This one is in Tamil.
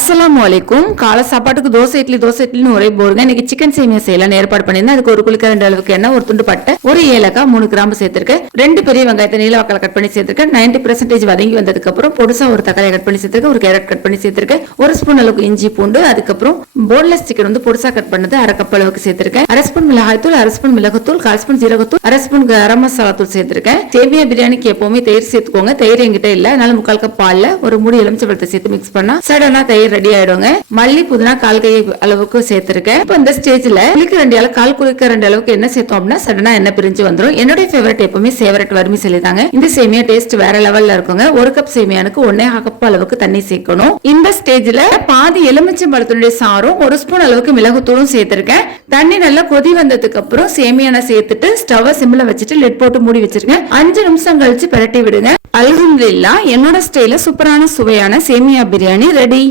அஸ்ஸலாமு அலைக்கும். காலை சாப்பாட்டுக்கு தோசை இட்லின்னு ஒரே போருங்க. இன்னைக்கு சிக்கன் சேமியா செய்யலாம் ஏற்பாடு பண்ணிருந்தேன். அதுக்கு ஒரு குளிக்க 2 அளவுக்கு எண்ணெய், ஒரு துண்டு பட்டை, ஒரு ஏலக்காய், 3 கிராம்பு சேர்த்திருக்கேன். 2 பெரிய வெங்காயத்தை நீல வாக்கால கட் பண்ணி சேர்த்திருக்கேன். 90% வதங்கி வந்ததுக்கு அப்புறம் பொடுசா ஒரு தக்காளி கட் பண்ணி சேர்த்திருக்கேன். ஒரு கேரட் கட் பண்ணி சேர்த்திருக்கேன். 1 ஸ்பூன் அளவுக்கு இஞ்சி பூண்டு, அதுக்கப்புறம் போன்லெஸ் சிக்கன் பொடுசா கட் பண்ணது 1/2 கப் அளவுக்கு சேர்த்திருக்கேன். 1/2 ஸ்பூன் மிளகாய்த்தூள், 1/2 ஸ்பூன் மிளகுத்தூள், 1/4 ஸ்பூன் ஜீரகத்தூள், 1/2 ஸ்பூன் கரம் மசாலா தூள் சேர்த்திருக்கேன். சேமியா பிரியாணிக்கு எப்பவுமே தயிர் சேர்த்துக்கோங்க. தயிர் என்கிட்ட இல்ல, அதனால 3/4 கப் பால்ல ஒரு மூடி எலுமிச்சம்பழத்தை சேர்த்து மிக்ஸ் பண்ணா சடனா தயிர் ரெடி ஆயிடுங்க. மல்லி புதினா 1/4 கை அளவுக்கு சேர்த்திருக்கேன். இப்போ இந்த ஸ்டேஜ்ல குளிக்க 2 அளவுக்கு என்ன சேர்த்தோம் அப்படின்னா சடனா எண்ணெய் பிரிஞ்சு வந்துடும். என்னுடைய ஃபேவரட் எப்பவுமே சேவரட் வறுமை சொல்லிதாங்க. இந்த சேமியா டேஸ்ட் வேற லெவல்ல இருக்குங்க. 1 கப் சேமியானுக்கு 1/2 கப் அளவுக்கு தண்ணி சேர்க்கணும். இந்த ஸ்டேஜ்ல பாதி எலுமிச்சம்பழத்தினுடைய சாரும் 1 ஸ்பூன் அளவுக்கு மிளகுத்தூளும் சேர்த்திருக்கேன். தண்ணி நல்லா கொதி வந்ததுக்கு அப்புறம் சேமியானை சேர்த்துட்டு ஸ்டவ் சிம்ல வச்சுட்டு லிட் போட்டு மூடி வச்சிருக்கேன். 5 நிமிஷம் கழிச்சு பிரட்டி விடுங்க. அல்ஹம்துலில்லாஹ், என்னோட ஸ்டைல சூப்பரான சுவையான சேமியா பிரியாணி ரெடி.